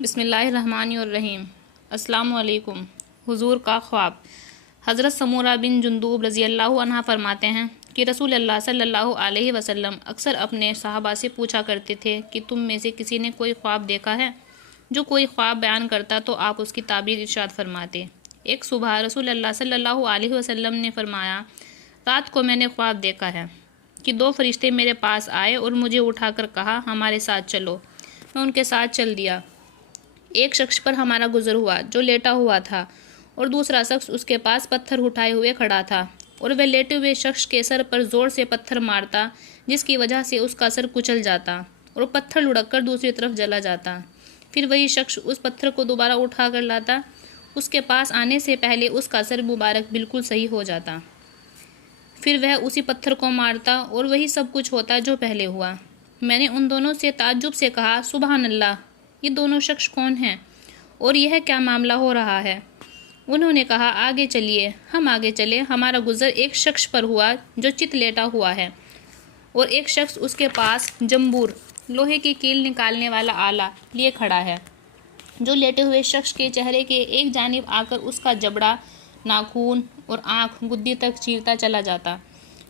بسم اللہ الرحمن الرحیم۔ السلام علیکم۔ حضور کا خواب۔ حضرت سمورہ بن جندب رضی اللہ عنہ فرماتے ہیں کہ رسول اللہ صلی اللہ علیہ وسلم اکثر اپنے صحابہ سے پوچھا کرتے تھے کہ تم میں سے کسی نے کوئی خواب دیکھا ہے؟ جو کوئی خواب بیان کرتا تو آپ اس کی تعبیر ارشاد فرماتے۔ ایک صبح رسول اللہ صلی اللہ علیہ وسلم نے فرمایا، رات کو میں نے خواب دیکھا ہے کہ دو فرشتے میرے پاس آئے اور مجھے اٹھا کر کہا ہمارے ساتھ چلو۔ میں ان کے ساتھ چل دیا۔ ایک شخص پر ہمارا گزر ہوا جو لیٹا ہوا تھا اور دوسرا شخص اس کے پاس پتھر اٹھائے ہوئے کھڑا تھا اور وہ لیٹے ہوئے شخص کے سر پر زور سے پتھر مارتا جس کی وجہ سے اس کا سر کچل جاتا اور پتھر لڑک کر دوسری طرف جلا جاتا۔ پھر وہی شخص اس پتھر کو دوبارہ اٹھا کر لاتا، اس کے پاس آنے سے پہلے اس کا سر مبارک بالکل صحیح ہو جاتا۔ پھر وہ اسی پتھر کو مارتا اور وہی سب کچھ ہوتا جو پہلے ہوا۔ میں نے ان دونوں سے تعجب سے کہا، سبحان اللہ، یہ دونوں شخص کون ہیں اور یہ کیا معاملہ ہو رہا ہے؟ انہوں نے کہا، آگے چلیے۔ ہم آگے چلے۔ ہمارا گزر ایک شخص پر ہوا جو چت لیٹا ہوا ہے اور ایک شخص اس کے پاس جمبور، لوہے کی کیل نکالنے والا آلہ لیے کھڑا ہے، جو لیٹے ہوئے شخص کے چہرے کے ایک جانب آ کر اس کا جبڑا، ناخن اور آنکھ گدی تک چیرتا چلا جاتا،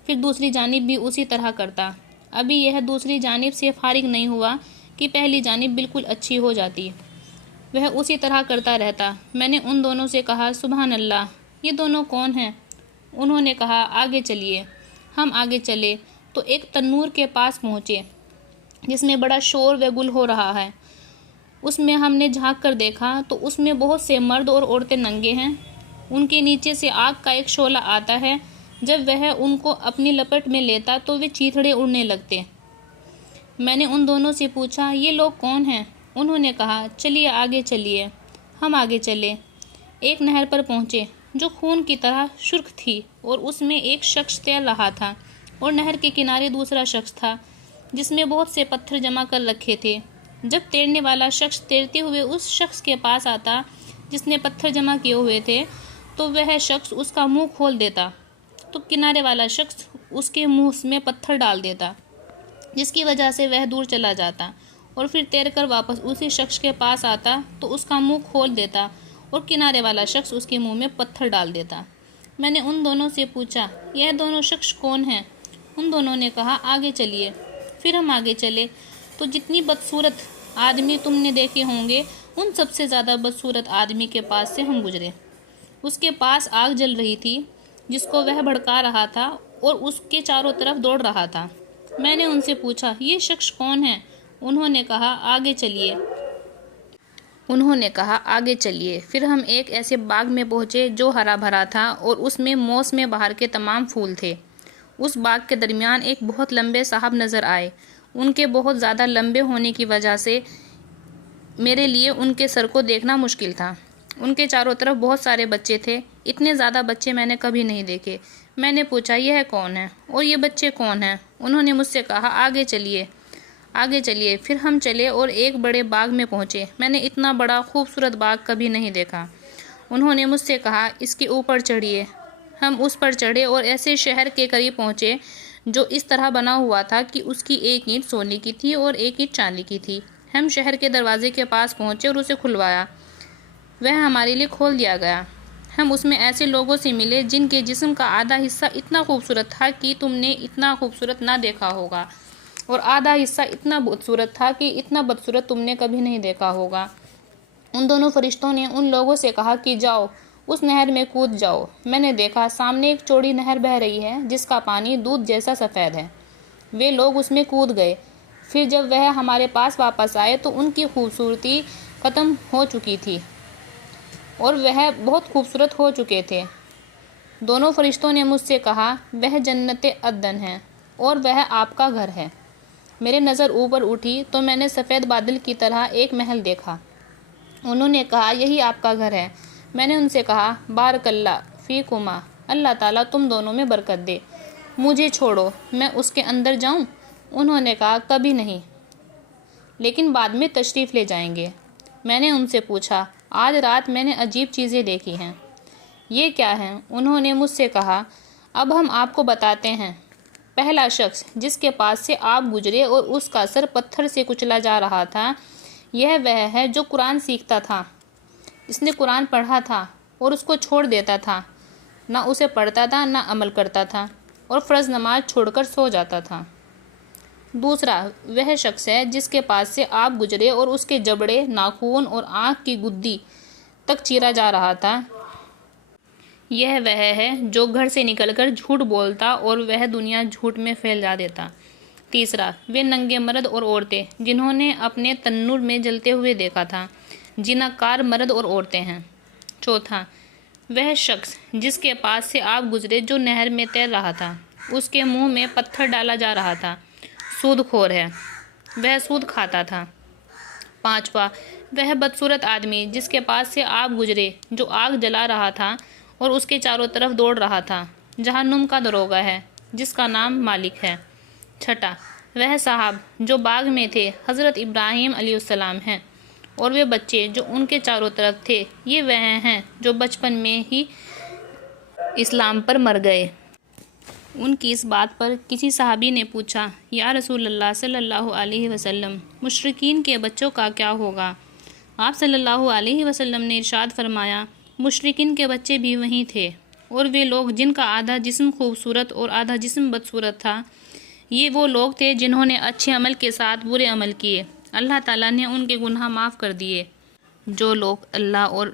پھر دوسری جانب بھی اسی طرح کرتا۔ ابھی یہ دوسری جانب سے فارغ نہیں ہوا کہ پہلی جانب بالکل اچھی ہو جاتی۔ وہ اسی طرح کرتا رہتا۔ میں نے ان دونوں سے کہا، سبحان اللہ، یہ دونوں کون ہیں؟ انہوں نے کہا، آگے چلیے۔ ہم آگے چلے تو ایک تنور کے پاس پہنچے جس میں بڑا شور و گل ہو رہا ہے۔ اس میں ہم نے جھانک کر دیکھا تو اس میں بہت سے مرد اور عورتیں ننگے ہیں۔ ان کے نیچے سے آگ کا ایک شعلہ آتا ہے۔ جب وہ ان کو اپنی لپٹ میں لیتا تو وہ چیتڑے اڑنے لگتے۔ میں نے ان دونوں سے پوچھا، یہ لوگ کون ہیں؟ انہوں نے کہا، چلیے آگے چلیے۔ ہم آگے چلے، ایک نہر پر پہنچے جو خون کی طرح سرخ تھی اور اس میں ایک شخص تیر رہا تھا اور نہر کے کنارے دوسرا شخص تھا جس میں بہت سے پتھر جمع کر رکھے تھے۔ جب تیرنے والا شخص تیرتے ہوئے اس شخص کے پاس آتا جس نے پتھر جمع کیے ہوئے تھے تو وہ شخص اس کا منہ کھول دیتا تو کنارے والا شخص اس کے منہ میں پتھر ڈال دیتا، جس کی وجہ سے وہ دور چلا جاتا اور پھر تیر کر واپس اسی شخص کے پاس آتا تو اس کا منہ کھول دیتا اور کنارے والا شخص اس کے منہ میں پتھر ڈال دیتا۔ میں نے ان دونوں سے پوچھا، یہ دونوں شخص کون ہیں؟ ان دونوں نے کہا، آگے چلیے۔ پھر ہم آگے چلے تو جتنی بدصورت آدمی تم نے دیکھے ہوں گے ان سب سے زیادہ بدصورت آدمی کے پاس سے ہم گزرے۔ اس کے پاس آگ جل رہی تھی جس کو وہ بھڑکا رہا تھا اور اس کے چاروں طرف دوڑ رہا تھا۔ میں نے ان سے پوچھا، یہ شخص کون ہے؟ انہوں نے کہا، آگے چلیے۔ آگے چلیے۔ پھر ہم ایک ایسے باغ میں پہنچے جو ہرا بھرا تھا اور اس میں موسم بہار کے تمام پھول تھے۔ اس باغ کے درمیان ایک بہت لمبے صاحب نظر آئے۔ ان کے بہت زیادہ لمبے ہونے کی وجہ سے میرے لیے ان کے سر کو دیکھنا مشکل تھا۔ ان کے چاروں طرف بہت سارے بچے تھے۔ اتنے زیادہ بچے میں نے کبھی نہیں دیکھے۔ میں نے پوچھا، یہ کون ہے اور یہ بچے کون ہیں؟ انہوں نے مجھ سے کہا، آگے چلیے، آگے چلیے۔ پھر ہم چلے اور ایک بڑے باغ میں پہنچے۔ میں نے اتنا بڑا خوبصورت باغ کبھی نہیں دیکھا۔ انہوں نے مجھ سے کہا، اس کے اوپر چڑھیے۔ ہم اس پر چڑھے اور ایسے شہر کے قریب پہنچے جو اس طرح بنا ہوا تھا کہ اس کی ایک اینٹ سونے کی تھی اور ایک اینٹ چاندی کی تھی۔ ہم شہر کے دروازے کے پاس پہنچے اور اسے کھلوایا۔ وہ ہمارے لیے کھول دیا گیا۔ ہم اس میں ایسے لوگوں سے ملے جن کے جسم کا آدھا حصہ اتنا خوبصورت تھا کہ تم نے اتنا خوبصورت نہ دیکھا ہوگا اور آدھا حصہ اتنا بدصورت تھا کہ اتنا بدصورت تم نے کبھی نہیں دیکھا ہوگا۔ ان دونوں فرشتوں نے ان لوگوں سے کہا کہ جاؤ، اس نہر میں کود جاؤ۔ میں نے دیکھا سامنے ایک چوڑی نہر بہہ رہی ہے جس کا پانی دودھ جیسا سفید ہے۔ وہ لوگ اس میں کود گئے۔ پھر جب وہ ہمارے پاس واپس آئے تو ان کی خوبصورتی ختم ہو چکی تھی اور وہ بہت خوبصورت ہو چکے تھے۔ دونوں فرشتوں نے مجھ سے کہا، وہ جنت عدن ہے اور وہ آپ کا گھر ہے۔ میری نظر اوپر اٹھی تو میں نے سفید بادل کی طرح ایک محل دیکھا۔ انہوں نے کہا، یہی آپ کا گھر ہے۔ میں نے ان سے کہا، بارک اللہ فیکما، اللہ تعالیٰ تم دونوں میں برکت دے۔ مجھے چھوڑو، میں اس کے اندر جاؤں؟ انہوں نے کہا، کبھی نہیں، لیکن بعد میں تشریف لے جائیں گے۔ میں نے ان سے پوچھا، آج رات میں نے عجیب چیزیں دیکھی ہیں، یہ کیا ہیں؟ انہوں نے مجھ سے کہا، اب ہم آپ کو بتاتے ہیں۔ پہلا شخص جس کے پاس سے آپ گزرے اور اس کا سر پتھر سے کچلا جا رہا تھا، یہ وہ ہے جو قرآن سیکھتا تھا، اس نے قرآن پڑھا تھا اور اس کو چھوڑ دیتا تھا، نہ اسے پڑھتا تھا نہ عمل کرتا تھا، اور فرض نماز چھوڑ کر سو جاتا تھا۔ دوسرا وہ شخص ہے جس کے پاس سے آپ گزرے اور اس کے جبڑے، ناخن اور آنکھ کی گدی تک چیرا جا رہا تھا۔ یہ وہ ہے جو گھر سے نکل کر جھوٹ بولتا اور وہ دنیا جھوٹ میں پھیل جا دیتا۔ تیسرا وہ ننگے مرد اور عورتیں جنہوں نے اپنے تنور میں جلتے ہوئے دیکھا تھا، زنا کار مرد اور عورتیں ہیں۔ چوتھا وہ شخص جس کے پاس سے آپ گزرے جو نہر میں تیر رہا تھا، اس کے منہ میں پتھر ڈالا جا رہا تھا، سود خور ہے، وہ سود کھاتا تھا۔ پانچواں وہ بدصورت آدمی جس کے پاس سے آپ گزرے جو آگ جلا رہا تھا اور اس کے چاروں طرف دوڑ رہا تھا، جہنم کا داروغہ ہے جس کا نام مالک ہے۔ چھٹا وہ صاحب جو باغ میں تھے حضرت ابراہیم علیہ السلام ہیں، اور وہ بچے جو ان کے چاروں طرف تھے، یہ وہ ہیں جو بچپن میں ہی اسلام پر مر گئے۔ ان کی اس بات پر کسی صحابی نے پوچھا، یا رسول اللہ صلی اللہ علیہ وسلم، مشرکین کے بچوں کا کیا ہوگا؟ آپ صلی اللہ علیہ وسلم نے ارشاد فرمایا، مشرکین کے بچے بھی وہی تھے، اور وہ لوگ جن کا آدھا جسم خوبصورت اور آدھا جسم بدصورت تھا، یہ وہ لوگ تھے جنہوں نے اچھے عمل کے ساتھ برے عمل کیے، اللہ تعالیٰ نے ان کے گناہ معاف کر دیے۔ جو لوگ اللہ اور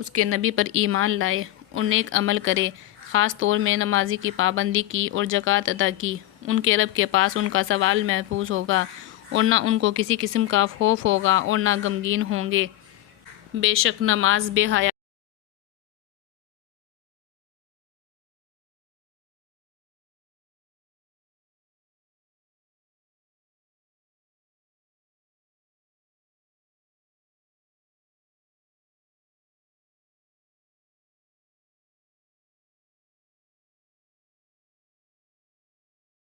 اس کے نبی پر ایمان لائے اور نیک عمل کرے، خاص طور میں نمازی کی پابندی کی اور زکوٰۃ ادا کی، ان کے رب کے پاس ان کا سوال محفوظ ہوگا، اور نہ ان کو کسی قسم کا خوف ہوگا اور نہ غمگین ہوں گے۔ بے شک نماز بے حیا